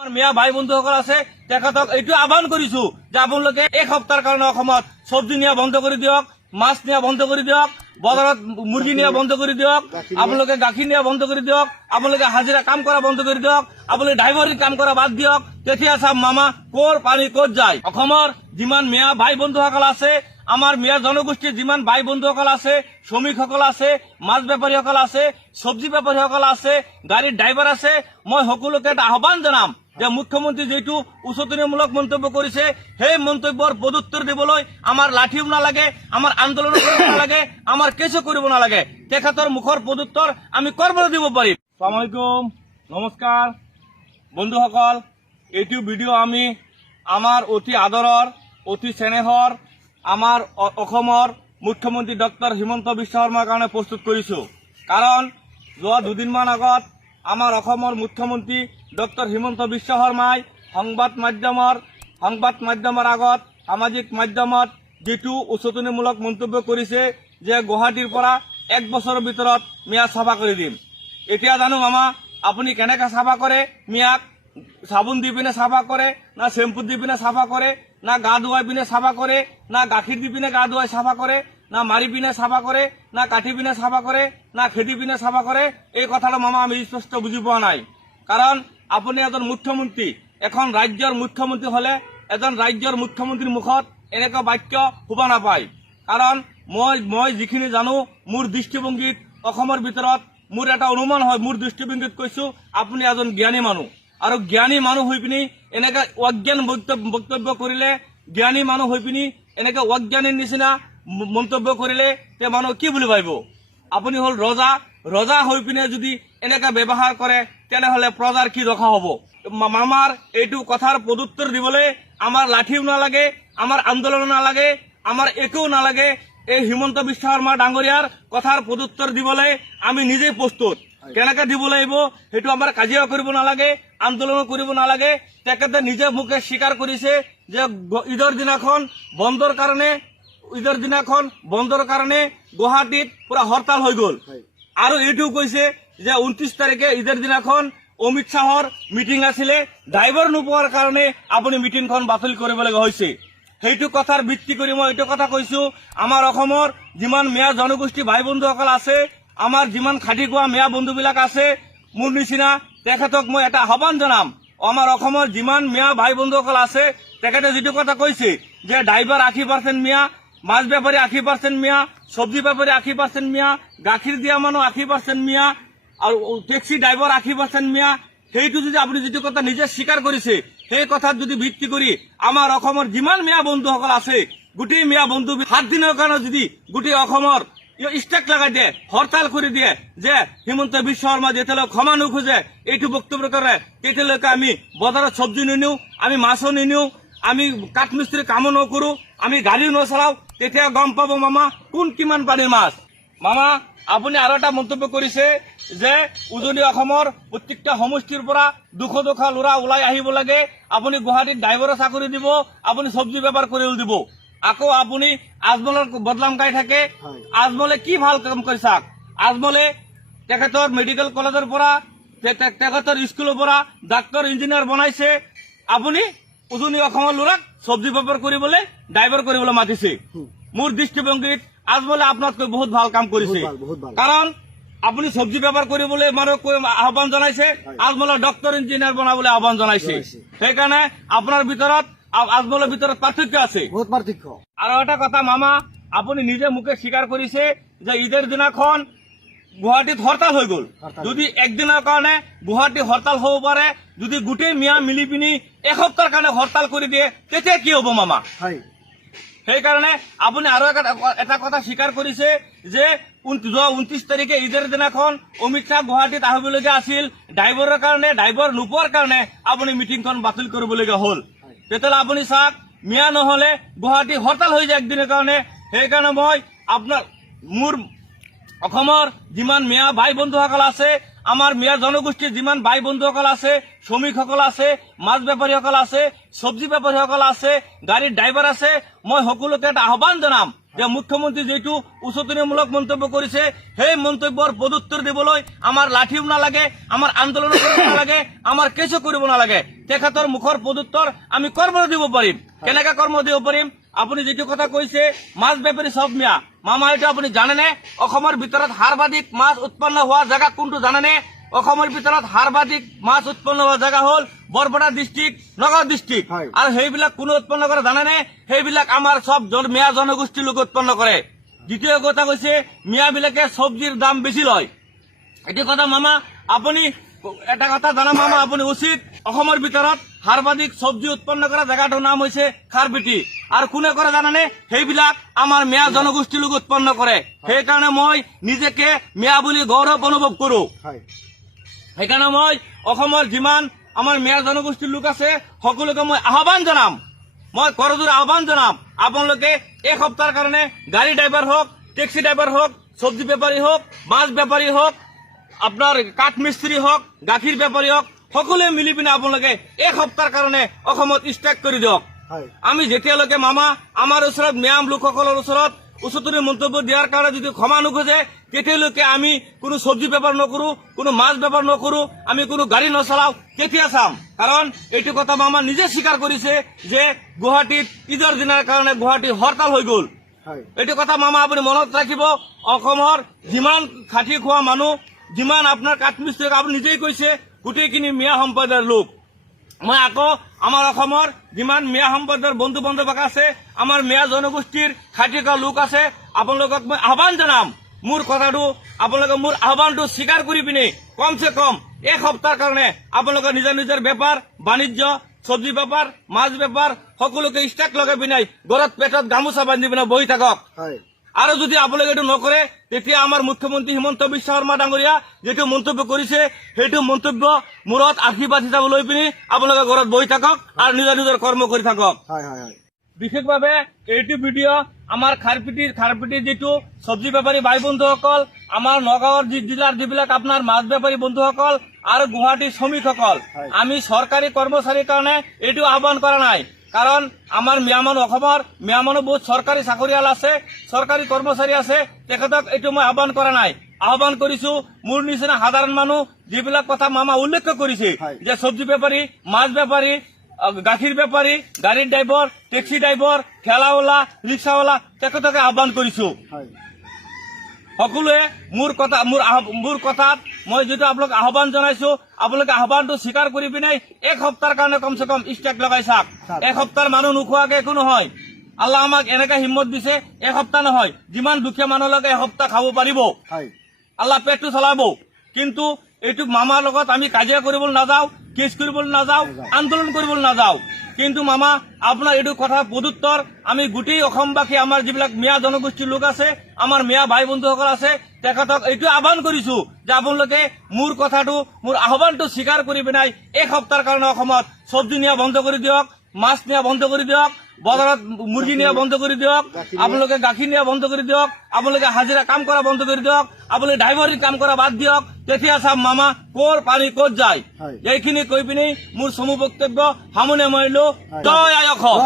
মিয়া ভাই বন্ধুসকল আছে তেখেতক এইটো আহ্বান কৰিছো যে আপোনালোকে এক সপ্তাহৰ কাৰণে অসমত চব্জি নিয়া বন্ধ কৰি দিয়ক, মাছ নিয়া বন্ধ কৰি দিয়ক, বজাৰত মুৰ্গী নিয়া বন্ধ কৰি দিয়ক, আপোনালোকে গাখীৰ নিয়া বন্ধ কৰি দিয়ক, আপোনালোকে হাজিৰা কাম কৰা বন্ধ কৰি দিয়ক, আপোনালোকে ড্ৰাইভাৰী কাম কৰা বাদ দিয়ক। তেতিয়া চাম মামা কৰ পানী ক'ত যায়। অসমৰ যিমান মিয়া ভাই বন্ধুসকল আছে, আমাৰ মিয়া জনগোষ্ঠীৰ যিমান ভাই বন্ধুসকল আছে, শ্ৰমিকসকল আছে, মাছ বেপাৰীসকল আছে, চব্জি বেপাৰীসকল আছে, গাড়ীৰ ড্ৰাইভাৰ আছে, মই সকলোকে এটা আহ্বান জনাম যে মুখ্যমন্ত্ৰী যিটো উচতনিমূলক মন্তব্য কৰিছে সেই মন্তব্যৰ পদুত্তৰ দিবলৈ আমাৰ লাঠিও নালাগে, আমাৰ আন্দোলন কৰিব নালাগে, আমাৰ কেছো কৰিব নালাগে। তেখেতৰ মুখৰ পদুত্তৰ আমি কৰিবলৈ দিব পাৰিম। আসসালামু আলাইকুম, নমস্কাৰ বন্ধুসকল। এইটো ভিডিঅ' আমি আমাৰ অতি আদৰৰ, অতি চেনেহৰ আমাৰ অসমৰ মুখ্যমন্ত্ৰী ডক্টৰ হিমন্ত বিশ্ব শৰ্মাৰ কাৰণে প্ৰস্তুত কৰিছোঁ। কাৰণ যোৱা দুদিনমান আগত আমাৰ অসমৰ মুখ্যমন্ত্ৰী ডক্টৰ হিমন্ত বিশ্ব শৰ্মাই সংবাদ মাধ্যমৰ আগত সামাজিক মাধ্যমত যেটো উচতনিমূলক মন্তব্য কৰিছে যে গুৱাহাটীৰ পৰা 1 বছৰৰ ভিতৰত মিয়া চাফা কৰি দিম। এতিয়া জানো মামা আপুনি কেনেকৈ চাফা কৰে? মিয়াক চাবোন দি পিনে চাফা কৰে না শ্যাম্পু দি পিনে চাফা কৰে না গা ধুৱাই পিনে চাফা কৰে না গাখীৰ দি পিনে গা ধুৱাই চাফা কৰে না মাৰি পিনে চাফা কৰে না কাটি পিনে চাফা কৰে না খেদি পিনে চাফা কৰে? এই কথাটো মামা আমি স্পষ্ট বুজি পোৱা নাই। কাৰণ আপুনি এজন মুখ্যমন্ত্ৰী, এখন ৰাজ্যৰ মুখ্যমন্ত্ৰী হলে এজন ৰাজ্যৰ মুখ্যমন্ত্ৰীৰ মুখত এনেকুৱা বাক্য শুবা নাপায়। কাৰণ মই যিখিনি জানো মোৰ দৃষ্টিভংগীত অসমৰ ভিতৰত মোৰ এটা অনুমান হয়, মোৰ দৃষ্টিভংগীত কৈছো আপুনি এজন জ্ঞানী মানুহ, আৰু জ্ঞানী মানুহ হৈ পিনি এনেকৈ অজ্ঞান বক্তব্য কৰিলে, জ্ঞানী মানুহ হৈ পিনি এনেকৈ অজ্ঞানীৰ নিচিনা মন্তব্য কৰিলে তে মানুহ কি বুলি ভাবিব? আপুনি হল ৰজা হৈ পিনে যদি এনেকৈ ব্যৱহাৰ কৰে তেনেহলে প্ৰজাৰ কি ৰখা হব? মামাৰ এইটো কথাৰ পদুত্তৰ দিবলৈ আমাৰ লাঠিও নালাগে, আমাৰ আন্দোলনো নালাগে, আমাৰ একো নালাগে। এই হিমন্ত বিশ্ব শৰ্মা ডাঙৰীয়াৰ কথাৰ পদুত্তৰ দিবলৈ আমি নিজেই প্ৰস্তুত। কেনেকৈ দিব লাগিব সেইটো আমাৰ কাজিয়া কৰিব নালাগে, আন্দোলনো কৰিব নালাগে। তেখেতে নিজে মুখে স্বীকাৰ কৰিছে যে ঈদৰ দিনাখন বন্ধৰ কাৰণে গুৱাহাটীত পুৰা হৰতাল হৈ গ'ল। আৰু এইটো কৈছে যে 29 তাৰিখে ঈদৰ দিনাখন অমিত শ্বাহৰ মিটিং আছিলে, ড্ৰাইভাৰ নোপোৱাৰ কাৰণে আপুনি মিটিংখন বাতিল কৰিবলগীয়া হৈছে। সেইটো কথাৰ ভিত্তি কৰি মই এইটো কথা কৈছো, আমাৰ অসমৰ যিমান মিয়া জনগোষ্ঠী ভাই বন্ধুসকল আছে, আমাৰ যিমান খাটি খোৱা মিয়া বন্ধুবিলাক আছে, মোৰ নিচিনা তেখেতক মই এটা আহ্বান জনাম। আমাৰ অসমৰ যিমান মিয়া ভাই বন্ধুসকল আছে তেখেতে যিটো কথা কৈছে যে ড্ৰাইভাৰ 80% মিয়া, মাছ বেপাৰী 80% মিয়া, চব্জি বেপাৰী 80% মিয়া, গাখীৰ দিয়া মানুহ 80% মিয়া, আৰু টেক্সি ড্ৰাইভাৰ 80% মিয়া, সেইটো যদি আপুনি যিটো কথা নিজে স্বীকাৰ কৰিছে সেই কথাত যদি ভিত্তি কৰি আমাৰ অসমৰ যিমান মিয়া বন্ধুসকল আছে গোটেই মিয়া বন্ধু 7 দিনৰ কাৰণে যদি গোটেই অসমৰ ষ্ট্ৰাইক লগাই দিয়ে, হৰতাল কৰি দিয়ে যে হিমন্ত বিশ্ব শৰ্মা যেতিয়ালৈকে ক্ষমা নোখোজে এইটো বক্তব্য কৰে তেতিয়ালৈকে আমি বজাৰত চব্জি নিনিও, আমি মাছো নিনিও, আমি কাঠমিস্ত্ৰী কামো নকৰো, আমি গাড়ীও নচলাও, তেতিয়া গম পাব মামা কোন কিমান পানীৰ মাছ। মামা আপুনি আৰু এটা মন্তব্য কৰিছে যে উজনি অসমৰ প্ৰত্যেকটা সমষ্টিৰ পৰা 200 ল'ৰা ওলাই আহিব লাগে, আপুনি গুৱাহাটীত ড্ৰাইভাৰৰ চাকৰি দিব, আপুনি চব্জি বেপাৰ কৰিব দিব। আকৌ আপুনি আজমলৰ বদনাম গাই থাকে। আজমলে কি ভাল কাম কৰি চাওক? আজমলে তেখেতৰ মেডিকেল কলেজৰ পৰা, তেখেতৰ স্কুলৰ পৰা ডাক্তৰ ইঞ্জিনিয়াৰ বনাইছে। আপুনি উজনি অসমৰ ল'ৰাক চব্জি বেপাৰ কৰিবলৈ, ড্ৰাইভাৰ কৰিবলৈ মাতিছে। মোৰ দৃষ্টিভংগীত আজমলে আপোনাতকৈ বহুত ভাল কাম কৰিছে। কাৰণ আপুনি চব্জি বেপাৰ কৰিবলৈ মানুহক আহ্বান জনাইছে, আজমলৰ ডক্তৰ ইঞ্জিনিয়াৰ বনাবলৈ আহ্বান জনাইছে। সেইকাৰণে আপোনাৰ ভিতৰত আজমলৰ ভিতৰত পাৰ্থক্য আছে, বহুত পাৰ্থক্য। আৰু এটা কথা মামা আপুনি নিজে মুখে স্বীকাৰ কৰিছে যে ঈদৰ দিনাখন গুৱাহাটীত হৰতাল হৈ গ'ল। যদি একদিনৰ কাৰণে গুৱাহাটী হৰতাল হ'ব পাৰে, যদি গোটেই মিয়া মিলি পিনি এসপ্তাহৰ কাৰণে হৰতাল কৰি দিয়ে তেতিয়া কি হ'ব মামা? সেইকাৰণে আপুনি আৰু এটা কথা স্বীকাৰ কৰিছে যে 29 তাৰিখে ঈদৰ দিনাখন অমিত শ্বাহ গুৱাহাটীত আহিবলগীয়া আছিল, ড্ৰাইভাৰৰ কাৰণে, ড্ৰাইভাৰ নোপোৱাৰ কাৰণে আপুনি মিটিংখন বাতিল কৰিবলগীয়া হ'ল। তেতিয়াহ'লে আপুনি চাওক মিয়া নহলে গুৱাহাটী হৰতাল হৈ যায় একদিনৰ কাৰণে। সেইকাৰণে মই মোৰ অসমৰ যিমান মিয়া ভাই বন্ধুসকল আছে, আমাৰ মিয়া জনগোষ্ঠীৰ যিমান ভাই বন্ধুসকল আছে, শ্ৰমিকসকল আছে, মাছ বেপাৰীসকল আছে, চব্জি বেপাৰীসকল আছে, গাড়ীৰ ড্ৰাইভাৰ আছে, মই সকলোকে এটা আহ্বান জনাম যে মুখ্যমন্ত্ৰী যিটো উচতনিমূলক মন্তব্য কৰিছে সেই মন্তব্যৰ পদুত্তৰ দিবলৈ আমাৰ লাঠিও নালাগে, আমাৰ আন্দোলনো কৰিব নালাগে, আমাৰ কেছো কৰিব নালাগে। তেখেতৰ মুখৰ পদুত্তৰ আমি কৰ্ম দিব পাৰিম। কেনেকে কৰ্ম দিব পাৰিম? আপুনি যিটো কথা কৈছে মাছ বেপাৰী চব মিয়া, মামা এইটো আপুনি জানেনে? অসমৰ ভিতৰত সৰ্বাধিক মাছ উৎপন্ন হোৱা জেগা কোনটো জানেনে? অসমৰ ভিতৰত সৰ্বাধিক মাছ উৎপন্ন হোৱা জেগা হ'ল বৰপেটা ডিষ্ট্ৰিক্ট, নগাঁও ডিষ্ট্ৰিক্ট। আৰু সেইবিলাক কোনে উৎপন্ন কৰে জানেনে? সেইবিলাক আমাৰ চব মিয়া জনগোষ্ঠীৰ লোকে উৎপন্ন কৰে। দ্বিতীয় কথা কৈছে মিয়াবিলাকে চব্জিৰ দাম বেছি লয়। এইটো কথা মামা আপুনি এটা কথা জানা মামা আপুনি উচিত, অসমৰ ভিতৰত সৰ্বাধিক চব্জি উৎপন্ন কৰা জেগাটোৰ নাম হৈছে খাৰপিটি। আৰু কোনে কৰে জানানে? সেইবিলাক আমাৰ মিয়া জনগোষ্ঠীৰ লোক উৎপন্ন কৰে। সেইকাৰণে মই নিজকে মিয়া বুলি গৌৰৱ অনুভৱ কৰো। সেইকাৰণে মই অসমৰ যিমান আমাৰ মিয়া জনগোষ্ঠীৰ লোক আছে সকলোকে মই আহ্বান জনাম, মই কৰজোৰে আহ্বান জনাম, আপোনালোকে এক সপ্তাহৰ কাৰণে গাড়ী ড্ৰাইভাৰ হওক, টেক্সি ড্ৰাইভাৰ হওক, চব্জি বেপাৰী হওক, মাছ বেপাৰী হওক, আপোনাৰ কাঠ মিস্ত্ৰী হওক, গাখীৰ বেপাৰী হওক, সকলোৱে মিলি পিনে আপোনালোকে এক সপ্তাহৰ কাৰণে অসমত ষ্ট্ৰাইক কৰি দিয়ক। আমি যেতিয়ালৈকে মামা আমাৰ ওচৰত মিয়াম লোকসকলৰ ওচৰত উচতনি মন্তব্য দিয়াৰ কাৰণে যদি ক্ষমা নোখোজে তেতিয়ালৈকে আমি কোনো চব্জি বেপাৰ নকৰো, কোনো মাছ বেপাৰ নকৰো, আমি কোনো গাড়ী নচলাও। কেতিয়া চাম? কাৰণ এইটো কথা মামা নিজে স্বীকাৰ কৰিছে যে গুৱাহাটীত ঈদৰ দিনাৰ কাৰণে গুৱাহাটী হৰতাল হৈ গ'ল। এইটো কথা মামা আপুনি মনত ৰাখিব। অসমৰ যিমান খাটি খোৱা মানুহ, যিমান আপোনাৰ কাঠমিস্ত্ৰী আপুনি নিজেই কৈছে গোটেইখিনি মিয়া সম্প্ৰদায়ৰ লোক। মই আকৌ আমাৰ অসমৰ যিমান মিয়া সম্প্ৰদায়ৰ বন্ধু বান্ধৱ আছে, আমাৰ মিয়া জনগোষ্ঠীৰ খাটি খোৱা লোক আছে, আপোনালোকক মই আহ্বান জনাম, মোৰ কথাটো আপোনালোকে মোৰ আহ্বানটো স্বীকাৰ কৰি পিনে কমচে কম এক সপ্তাহৰ কাৰণে আপোনালোকে নিজৰ নিজৰ বেপাৰ বাণিজ্য, চব্জি বেপাৰ, মাছ বেপাৰ সকলোকে ষ্ট্ৰাইক লগাই পিনে ঘৰত পেটত গামোচা বান্ধি পিনে বহি থাকক। আৰু যদি আপোনালোকে এইটো নকৰে তেতিয়া আমাৰ মুখ্যমন্ত্ৰী হিমন্ত বিশ্ব শৰ্মা ডাঙৰীয়া যিটো মন্তব্য কৰিছে সেইটো মন্তব্য মূৰত আশীৰ্বাদ হিচাপে লৈ পিনি আপোনালোকে ঘৰত বহি থাকক আৰু নিজৰ নিজৰ কৰ্ম কৰি থাকক। বিশেষভাৱে এইটো ভিডিঅ' আমাৰ খাৰপিটিৰ যিটো চব্জি বেপাৰী ভাই বন্ধুসকল, আমাৰ নগাঁৱৰ জিলাৰ যিবিলাক আপোনাৰ মাছ বেপাৰী বন্ধুসকল আৰু গুৱাহাটীৰ শ্ৰমিকসকল, আমি চৰকাৰী কৰ্মচাৰীৰ কাৰণে এইটো আহ্বান কৰা নাই। কাৰণ আমাৰ অসমৰ মিয়া মানুহ বহুত চৰকাৰী চাকৰিয়াল আছে, চৰকাৰী কৰ্মচাৰী আছে, তেখেতক এইটো মই আহ্বান কৰা নাই। আহ্বান কৰিছো মোৰ নিচিনা সাধাৰণ মানুহ যিবিলাক কথা মামা উল্লেখ কৰিছে যে চব্জি বেপাৰী, মাছ বেপাৰী, গাখীৰ বেপাৰী, গাড়ীৰ ড্ৰাইভাৰ, টেক্সি ড্ৰাইভাৰ, ঠেলাৱালা, ৰিক্সাৱালা, তেখেতকে আহ্বান কৰিছো। সকলোৱে মোৰ কথাত মই যিটো আপোনালোক আহ্বান জনাইছো আপোনালোকে আহ্বানটো স্বীকাৰ কৰি পিনে এক সপ্তাহৰ কাৰণে কমচে কম ষ্ট্ৰাইক লগাই চাওক। এক সপ্তাহৰ মানুহ নোখোৱাকে একো নহয়। আল্লাহ আমাক এনেকে হিম্মত দিছে, এক সপ্তাহ নহয় যিমান দুখীয়া মানুহলৈকে এসপ্তাহ খাব পাৰিব, আল্লাহ পেটটো চলাব। কিন্তু এইটো মামাৰ লগত আমি কাজিয়া কৰিবলৈ নাযাওঁ, কেছ কৰিবলৈ নাযাওঁ, আন্দোলন কৰিবলৈ নাযাওঁ। কিন্তু মামা আপোনাৰ এইটো কথা পদুত্তৰ আমি গোটেই অসমবাসী আমাৰ যিবিলাক মিয়া জনগোষ্ঠীৰ লোক আছে, আমাৰ মিয়া ভাই বন্ধুসকল আছে, তেখেতক এইটো আহ্বান কৰিছো যে আপোনালোকে মোৰ কথাটো, মোৰ আহ্বানটো স্বীকাৰ কৰি পিনে এক সপ্তাহৰ কাৰণে অসমত চব্জি নিয়া বন্ধ কৰি দিয়ক, মাছ নিয়া বন্ধ কৰি দিয়ক, বজাৰত মুৰ্গী নিয়া বন্ধ কৰি দিয়ক, আপোনালোকে গাখীৰ নিয়া বন্ধ কৰি দিয়ক, আপোনালোকে হাজিৰা কাম কৰা বন্ধ কৰি দিয়ক, আপোনালোকে ড্ৰাইভাৰী কাম কৰা বাদ দিয়ক। তেতিয়া চাম মামা কৰ পানী ক'ত যায়। এইখিনি কৈ পিনে মোৰ চমু বক্তব্য সামৰণি মাৰিলো। জয় আই অসম।